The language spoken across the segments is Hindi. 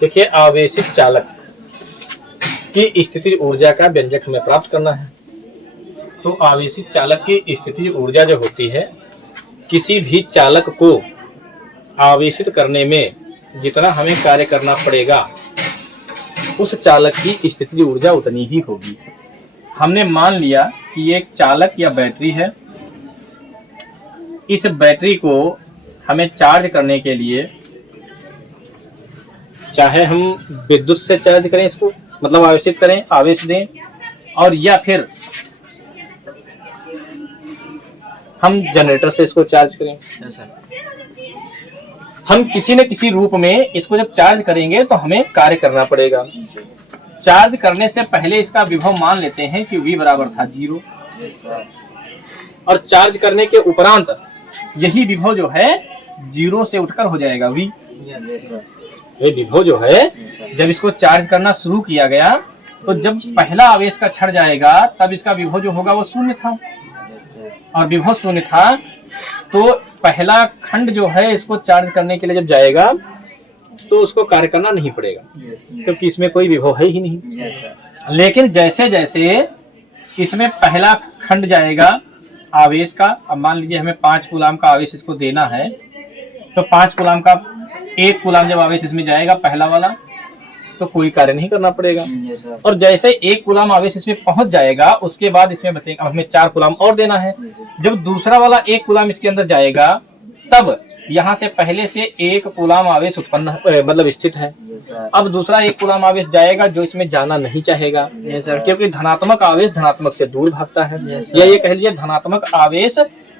देखिए, आवेशित चालक की स्थितिज ऊर्जा का व्यंजक हमें प्राप्त करना है। तो आवेशित चालक की स्थितिज ऊर्जा जो होती है, किसी भी चालक को आवेशित करने में जितना हमें कार्य करना पड़ेगा, उस चालक की स्थितिज ऊर्जा उतनी ही होगी। हमने मान लिया कि एक चालक या बैटरी है। इस बैटरी को हमें चार्ज करने के लिए, चाहे हम विद्युत से चार्ज करें इसको, मतलब आवेशित करें, आवेश दें, और या फिर हम जनरेटर से इसको चार्ज करें, हम किसी न किसी रूप में इसको जब चार्ज करेंगे तो हमें कार्य करना पड़ेगा। चार्ज करने से पहले इसका विभव मान लेते हैं कि V बराबर था 0, और चार्ज करने के उपरांत यही विभव जो है 0 से उठकर हो जाएगा V। ये विभव जो है, जब इसको चार्ज करना शुरू किया गया तो जब पहला आवेश का क्षण जाएगा तब इसका विभव जो होगा वो 0 था, और विभव 0 था तो पहला खंड जो है इसको चार्ज करने के लिए जब जाएगा तो उसको कार्य करना नहीं पड़ेगा, क्योंकि इसमें कोई विभव है ही नहीं। लेकिन जैसे जैसे इसमें पहला खंड जाएगा आवेश का, अब मान लीजिए हमें 5 कूलाम का आवेश इसको देना है, तो 5 कूलाम का 1 कूलाम जब आवेश इसमें जाएगा पहला वाला, तो कोई कार्य नहीं करना पड़ेगा। और जैसे 1 कूलाम आवेश इसमें पहुंच जाएगा उसके बाद इसमें बचेगा, हमें 4 कूलाम और देना है। जब दूसरा वाला 1 कूलाम इसके अंदर जाएगा तब यहाँ से पहले से 1 कूलाम आवेश उत्पन्न मतलब स्थित है। अब दूसरा 1 कूलाम आवेश जाएगा जो इसमें जाना नहीं चाहेगा, क्योंकि धनात्मक आवेश धनात्मक से दूर भागता है। या ये कह लीजिए धनात्मक आवेश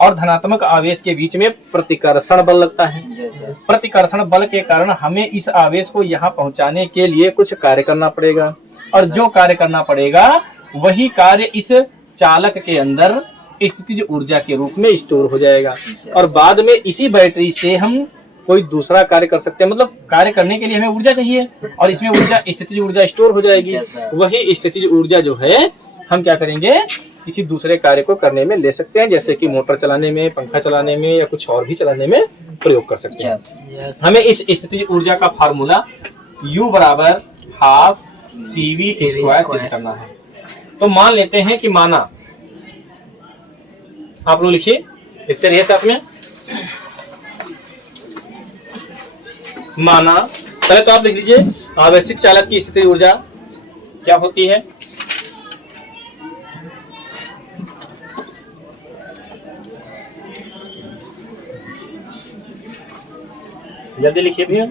और धनात्मक आवेश के बीच में प्रतिकर्षण बल लगता है। प्रतिकर्षण बल के कारण हमें इस आवेश को यहाँ पहुंचाने के लिए कुछ कार्य करना पड़ेगा, और जो कार्य करना पड़ेगा वही कार्य इस चालक के अंदर स्थितिज ऊर्जा के रूप में स्टोर हो जाएगा, और बाद में इसी बैटरी से हम कोई दूसरा कार्य कर सकते हैं। मतलब कार्य करने के लिए हमें ऊर्जा चाहिए, और इसमें ऊर्जा स्थितिज ऊर्जा स्टोर हो जाएगी। वही स्थितिज ऊर्जा जो है हम क्या करेंगे, किसी दूसरे कार्य को करने में ले सकते हैं, जैसे कि मोटर चलाने में, पंखा चलाने में, या कुछ और भी चलाने में प्रयोग कर सकते हैं। हमें इस स्थितिज ऊर्जा का फार्मूला U बराबर हाफ CV स्क्वायर सिद्ध करना है। तो मान लेते हैं कि माना, आप लोग लिखिए, लिखते रहिए साथ में। माना, पहले तो आप लिख लीजिए आवेशित चालक की स्थितिज ऊर्जा क्या होती है। जल्दी लिखिए भैया।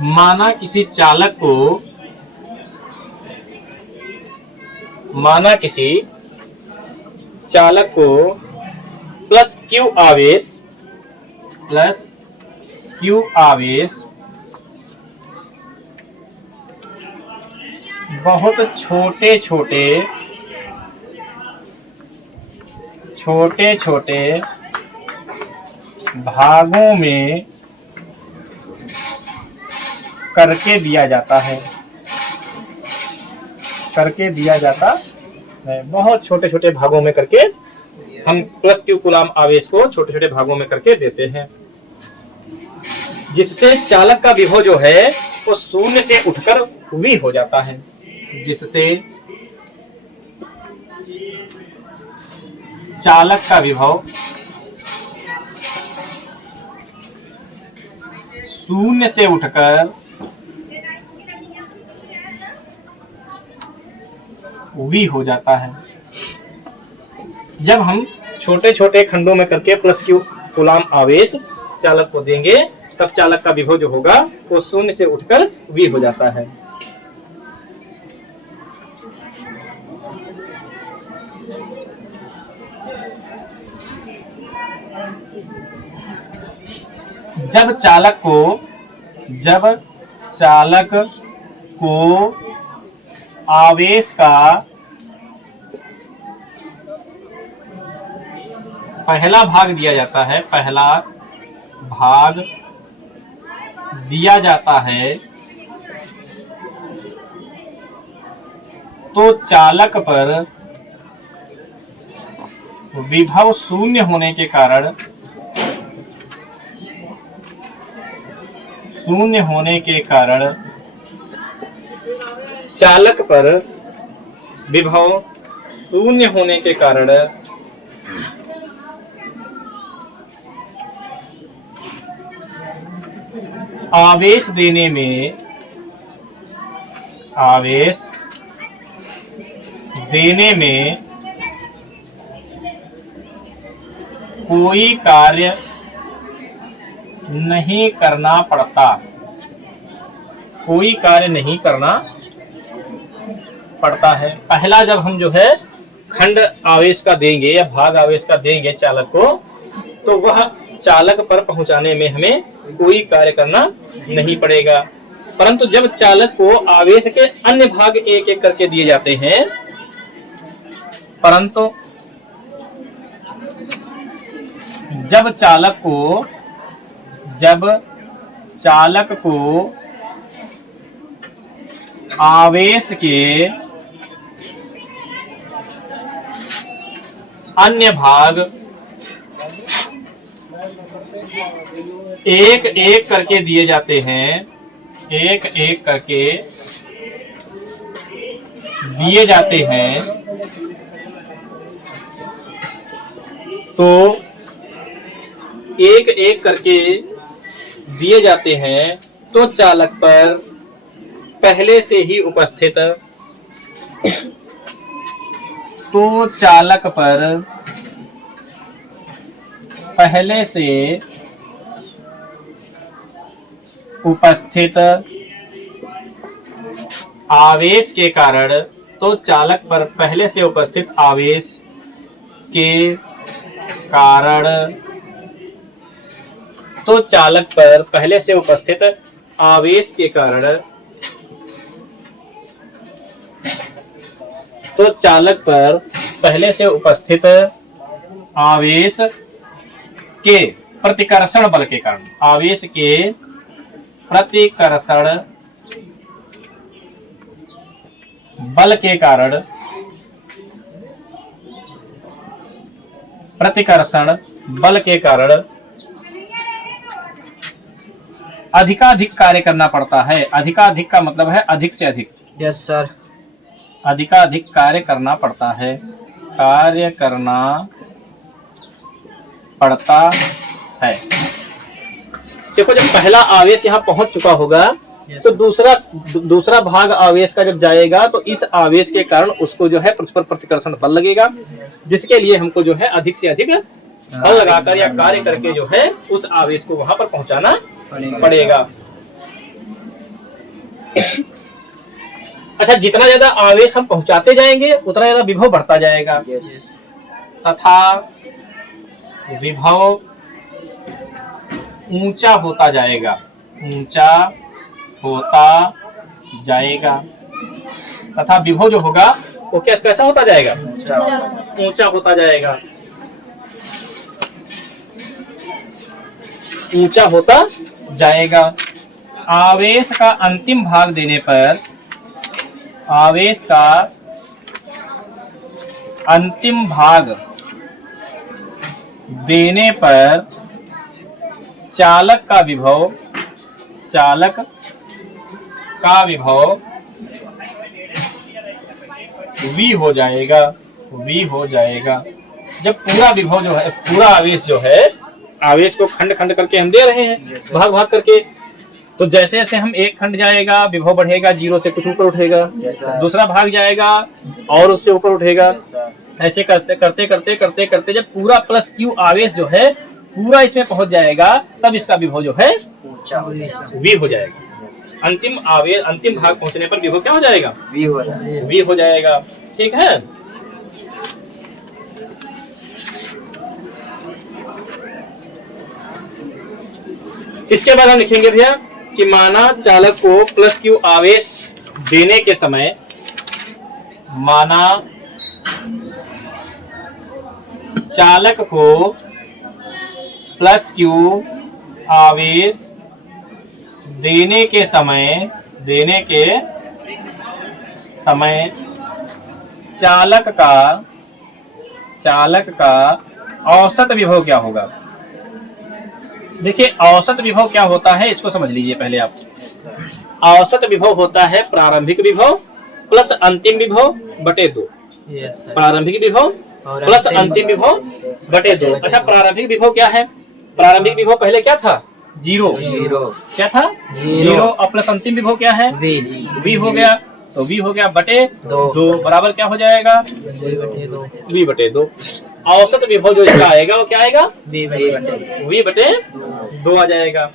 माना किसी चालक को प्लस Q आवेश बहुत छोटे छोटे भागों में करके दिया जाता है। बहुत छोटे छोटे भागों में करके हम प्लस Q कूलाम आवेश को छोटे छोटे भागों में करके देते हैं, जिससे चालक का विभव जो है वो 0 से उठकर V हो जाता है। जिससे चालक का विभव 0 से उठकर V हो जाता है। जब हम छोटे छोटे खंडों में करके प्लस Q कूलाम आवेश चालक को देंगे तब चालक का विभव जो होगा वो 0 से उठकर V हो जाता है। जब चालक को आवेश का पहला भाग दिया जाता है तो चालक पर विभव शून्य होने के कारण चालक पर विभव शून्य होने के कारण आवेश देने में कोई कार्य नहीं करना पड़ता, है। पहला जब हम जो है खंड आवेश का देंगे या भाग आवेश का देंगे चालक को, तो वह चालक पर पहुंचाने में हमें कोई कार्य करना नहीं पड़ेगा। परंतु जब चालक को आवेश के अन्य भाग एक एक करके दिए जाते हैं, परंतु जब चालक को आवेश के अन्य भाग एक एक करके दिए जाते हैं, तो एक एक करके दिए जाते हैं, तो चालक पर पहले से ही उपस्थित आवेश के कारण, तो चालक पर पहले से उपस्थित आवेश के कारण, तो चालक पर पहले से उपस्थित आवेश के कारण, तो चालक पर पहले से उपस्थित आवेश के प्रतिकर्षण बल के कारण, आवेश के प्रतिकर्षण बल के कारण, प्रतिकर्षण बल के कारण अधिकाधिक कार्य करना पड़ता है। अधिकाधिक का मतलब है अधिक से अधिक। Yes sir. अधिकाधिक कार्य करना पड़ता है, कार्य करना पड़ता है। देखो जब पहला आवेश यहाँ पहुंच चुका होगा, तो दूसरा भाग आवेश का जब जाएगा, तो इस आवेश के कारण उसको जो है परस्पर प्रतिकर्षण बल लगेगा, जिसके लिए हमको जो है अधिक से अधिक बल लगाकर या कार्य करके जो है उस आवेश को वहां पर पहुंचाना पड़ेगा। अच्छा, जितना ज्यादा आवेश हम पहुंचाते जाएंगे उतना ज्यादा विभव बढ़ता जाएगा, तथा विभव ऊंचा होता जाएगा, तथा विभव जो होगा वो कैसा होता जाएगा? ऊंचा होता जाएगा, ऊंचा होता जाएगा। आवेश का अंतिम भाग देने पर, आवेश का अंतिम भाग देने पर चालक का विभव V हो जाएगा। जब पूरा विभव जो है, पूरा आवेश जो है, आवेश को खंड खंड करके हम दे रहे हैं, भाग भाग करके, तो जैसे जैसे हम एक खंड जाएगा विभव बढ़ेगा, 0 से कुछ ऊपर उठेगा, दूसरा भाग जाएगा और उससे ऊपर उठेगा, ऐसे करते जब पूरा प्लस Q आवेश जो है पूरा इसमें पहुंच जाएगा, तब इसका विभव जो है V हो जाएगा। अंतिम आवेश, अंतिम भाग पहुंचने पर विभव क्या हो जाएगा? V हो जाएगा। ठीक है। इसके बाद हम लिखेंगे भैया कि माना चालक को प्लस Q आवेश देने के समय, माना चालक को प्लस Q आवेश देने के समय चालक का चालक का औसत विभव क्या होगा। देखिए औसत विभव क्या होता है इसको समझ लीजिए पहले आप। औसत विभव होता है प्रारंभिक विभव प्लस अंतिम विभव बटे 2। प्रारंभिक विभव प्लस अंतिम विभव बटे 2। अच्छा प्रारंभिक विभव क्या है। प्रारंभिक विभव पहले क्या था, जीरो। क्या था, जीरो। और प्लस अंतिम विभव क्या है, v हो गया। तो v हो गया बटे 2 बराबर क्या हो जाएगा, v बटे 2। औसत विभव जो इसका आएगा वो क्या आएगा, v बटे 2 आ जाएगा।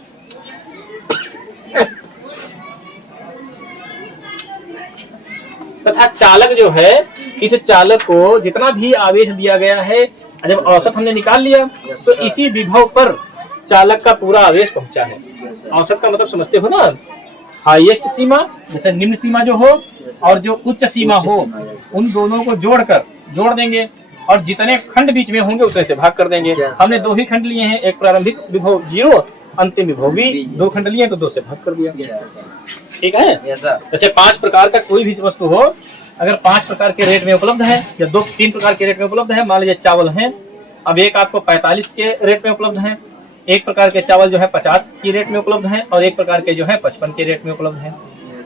तथा चालक जो है, इस चालक को जितना भी आवेश दिया गया है, जब औसत हमने निकाल लिया तो इसी विभव पर चालक का पूरा आवेश पहुंचा है। औसत का मतलब समझते हो ना, हाईएस्ट सीमा जैसे निम्न सीमा जो हो और जो उच्च सीमा हो, उन दोनों को जोड़ देंगे और जितने खंड बीच में होंगे उतने से भाग कर देंगे। हमने 2 ही खंड लिए हैं, एक प्रारंभिक विभव 0, अंतिम विभव भी 2 खंड लिए तो 2 से भाग कर दिया। ठीक है। जैसे 5 प्रकार का कोई भी वस्तु हो, अगर 5 प्रकार के रेट में उपलब्ध है या 3 प्रकार के रेट में उपलब्ध है, मान लीजिए चावल है, अब एक आपको 45 के रेट में उपलब्ध है, एक प्रकार के चावल जो है 50 की रेट में उपलब्ध है और एक प्रकार के जो है 55 के रेट में उपलब्ध है।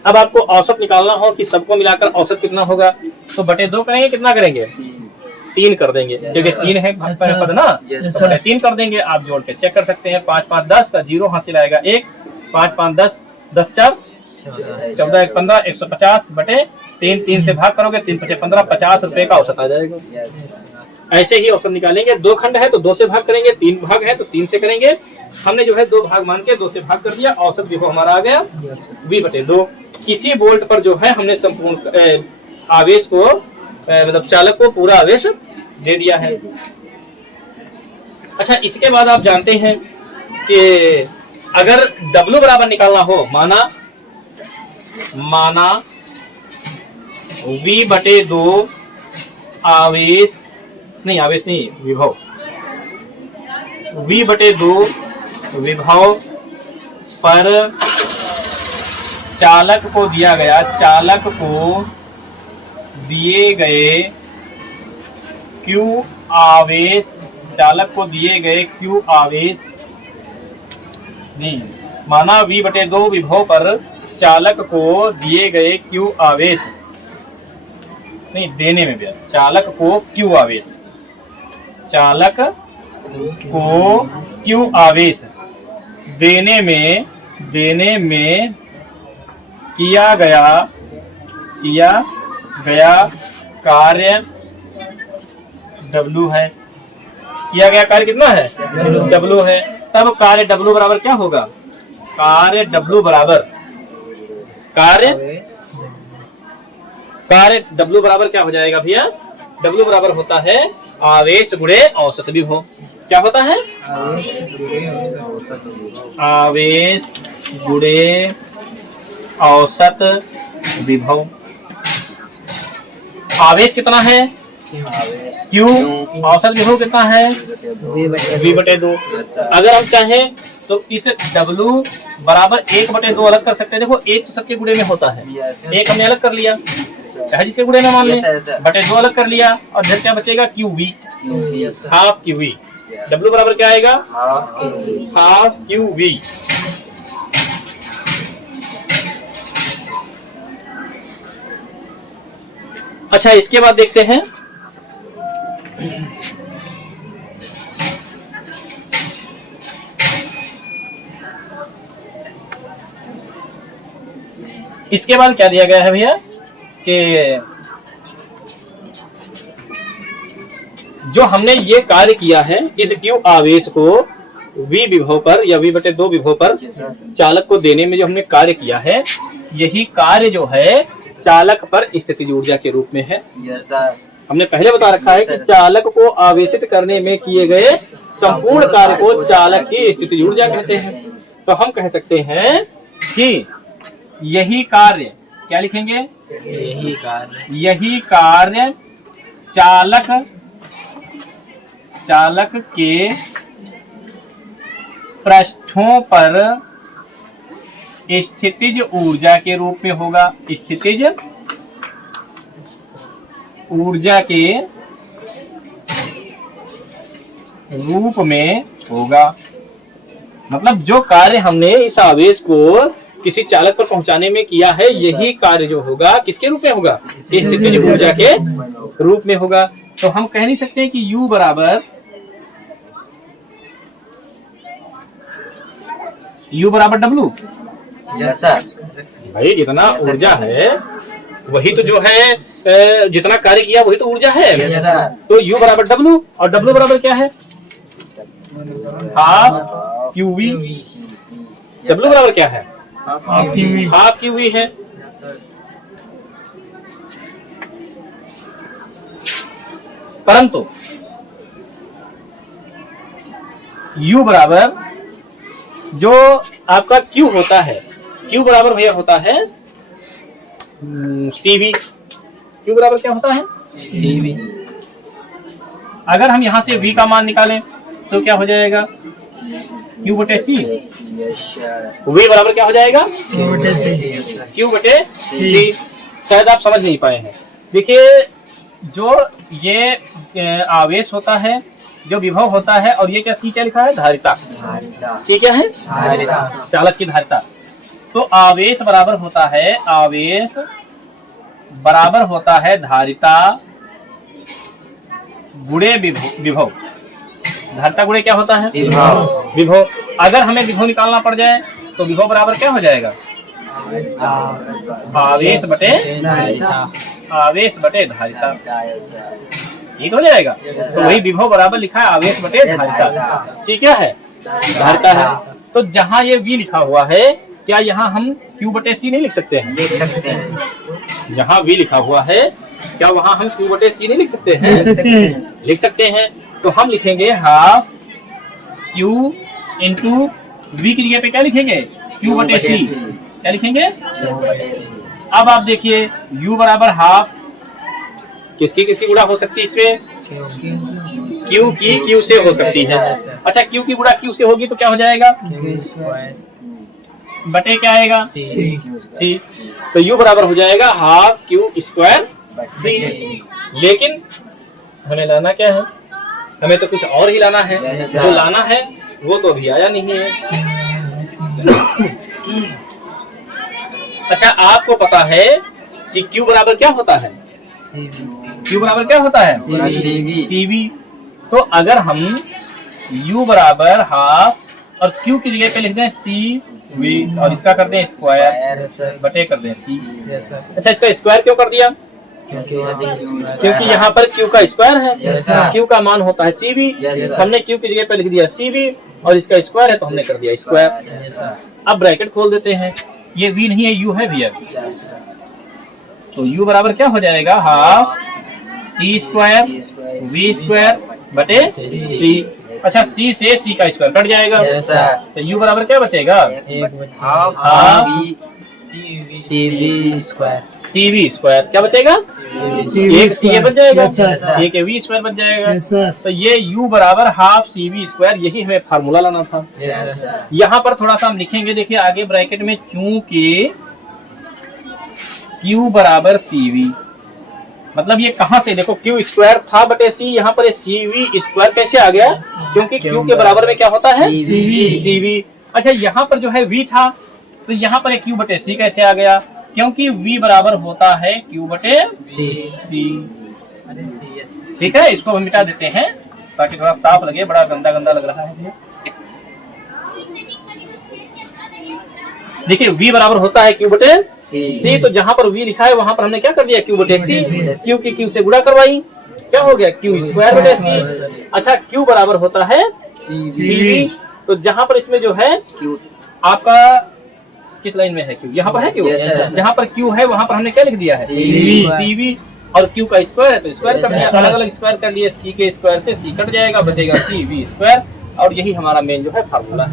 अब आपको औसत निकालना हो कि सबको मिलाकर औसत कितना होगा, तो बटे 2 करेंगे, कितना करेंगे, 3 कर देंगे, क्योंकि 3 है पद ना, तो बटे 3 कर देंगे। आप जोड़ के चेक कर सकते हैं, 5 5 10 का 0 हासिल आएगा 1, 5 5 10 10 4 14 1 15 150 बटे 3, 3 से भाग करोगे 3 5 15, 50 रुपए का औसत आ जाएगा। ऐसे ही औसत निकालेंगे। 2 खंड है तो 2 से भाग करेंगे, 3 भाग है तो 3 से करेंगे। हमने जो है 2 भाग मान के 2 से भाग कर दिया, औसत विभव हमारा आ गया v बटे 2। इसी वोल्ट पर जो है हमने संपूर्ण आवेश को मतलब चालक को पूरा आवेश दे दिया है। अच्छा इसके बाद आप जानते हैं कि अगर W बराबर निकालना हो, माना v बटे 2 आवेश नहीं विभव, v बटे 2 विभव पर चालक को दिए गए Q आवेश, नहीं माना v बटे 2 विभव पर चालक को दिए गए Q आवेश, नहीं देने में भी, चालक को Q आवेश, चालक को Q आवेश देने में किया गया कार्य W है। किया गया कार्य कितना है, W है। तब कार्य W बराबर क्या होगा, कार्य W बराबर क्या हो जाएगा भैया, W बराबर होता है आवेश गुणे औसत विभव। क्या होता है, आवेश गुणे औसत विभव। आवेश कितना है Q, औसत विभव कितना है v बटे 2। अगर हम चाहें तो इस W बराबर 1 बटे 2 अलग कर सकते हैं। देखो 1 तो सबके गुणे में होता है, 1 हमने अलग कर लिया, चाहे जिसके गुणे में मान लें, बटे 2 अलग कर लिया और इधर क्या बचेगा QV, हाफ QV। W बराबर क्या आएगा, हाफ QV। अच्छा इसके बाद देखते हैं इसके बाद क्या दिया गया है भैया कि जो हमने ये कार्य किया है, इस Q आवेश को V विभव पर या V बटे 2 विभव पर चालक को देने में जो हमने कार्य किया है, यही कार्य जो है चालक पर स्थितिज ऊर्जा के रूप में है। हमने पहले बता रखा है कि चालक को आवेशित करने में किए गए संपूर्ण कार्य को चालक की स्थितिज ऊर्जा कहते हैं। तो हम कह सकते हैं कि यही कार्य, क्या लिखेंगे, यही कार्य चालक के पृष्ठों पर स्थितिज ऊर्जा के रूप में होगा। स्थितिज ऊर्जा के रूप में होगा। मतलब जो कार्य हमने इस आवेश को किसी चालक पर पहुंचाने में किया है, यही कार्य जो होगा किसके रूप में होगा, स्थितिज ऊर्जा के रूप में होगा। तो हम कह नहीं सकते कि U बराबर W। Yes sir. भाई जितना ऊर्जा है वही तो जो है, जितना कार्य किया वही तो ऊर्जा है। Yes sir. तो U बराबर W, और W बराबर क्या है, हाफ QV। W बराबर क्या है, हाफ QV है। परंतु U बराबर जो आपका Q होता है, Q बराबर भैया होता है CV। Q बराबर क्या होता है, CV। अगर हम यहां से V का मान निकालें तो क्या हो जाएगा, Q बटे C। V बराबर क्या हो जाएगा, Q बटे C। शायद आप समझ नहीं पाए हैं। देखिए जो ये आवेश होता है, जो विभव होता है, और ये क्या C क्या लिखा है, धारिता। C क्या है, चालक की धारिता। तो आवेश बराबर होता है, आवेश बराबर होता है धारिता गुणे विभव। धारिता गुणे क्या होता है, विभव। अगर हमें विभव निकालना पड़ जाए तो विभव बराबर क्या हो जाएगा, आवेश बटे आवेश बटे धारिता। ठीक हो जाएगा। तो वही विभव बराबर लिखा है आवेश बटे धारिता। C क्या है, धारिता है। तो जहां ये V लिखा हुआ है, क्या यहाँ हम Q बटे C नहीं लिख सकते हैं, लिख सकते हैं। जहाँ V लिखा हुआ है क्या वहां हम Q बटे C नहीं लिख सकते हैं, लिख सकते हैं। तो हम लिखेंगे हाफ Q इंटू V की जगह पे क्या लिखेंगे, Q बटे C। क्या लिखेंगे। अब आप देखिए U बराबर हाफ किसकी किसकी गुणा हो सकती है इसमें, Q की Q से हो सकती है। अच्छा Q की गुणा Q से होगी तो क्या हो जाएगा, बटे क्या आएगा, C। तो U बराबर हो जाएगा हाफ Q स्क्वायर C। लेकिन हमें लाना क्या है, हमें तो कुछ और ही लाना है। जो लाना है वो तो अभी आया नहीं है। अच्छा आपको पता है कि Q बराबर क्या होता है, Q बराबर क्या होता है, CV। तो अगर हम U बराबर हाफ और Q की जगह पे लिख दें CV और इसका कर दें स्क्वायर बटे कर दें C। अच्छा इसका स्क्वायर क्यों कर दिया, क्योंकि यहाँ पर Q का स्क्वायर है। Q का मान होता है CV। हमने Q की जगह पे लिख दिया CV और इसका स्क्वायर है तो हमने कर दिया स्क्वायर। अब ब्रैकेट खोल देते हैं, ये V नहीं है U है भैया। तो U बराबर क्या हो जाएगा, half C square V square बटे C। अच्छा C से C का स्क्वायर कट जाएगा। तो U बराबर क्या बचेगा, हाफ CV स्क्वायर। क्या बचेगा, एक C ये बच जाएगा, एक V स्क्वायर बच जाएगा। तो ये U बराबर हाफ CV स्क्वायर, यही हमें फार्मूला लाना था। यहाँ पर थोड़ा सा हम लिखेंगे, देखिए आगे ब्रैकेट में चूंकि Q बराबर CV, मतलब ये कहां से, देखो Q स्क्वायर था बटे C, यहाँ पर CV स्क्वायर कैसे आ गया, क्योंकि Q के बराबर में क्या होता है, CV। अच्छा यहाँ पर जो है V था तो यहाँ पर Q बटे C कैसे आ गया, क्योंकि V बराबर होता है Q बटे C। ठीक है, इसको हम मिटा देते हैं ताकि थोड़ा साफ लगे, बड़ा गंदा गंदा लग रहा है। देखिए V बराबर होता है Q बटे C। तो जहां पर V लिखा है वहां पर हमने क्या कर दिया, Q बटे C। Q की Q से गुणा करवाई, क्या हो गया, Q स्क्वायर बटे C। अच्छा Q बराबर होता है CV। तो जहां पर इसमें जो है Q आपका किस लाइन में है, Q यहाँ पर है Q। जहां पर Q है वहां पर हमने क्या लिख दिया है, CV। और Q का स्क्वायर है तो स्क्वायर कर दिया, अलग अलग स्क्वायर कर लिए। C के स्क्वायर से C कट जाएगा, बचेगा CV स्क्वायर। और यही हमारा मेन जो है फार्मूला,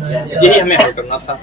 यही हमें हल करना था।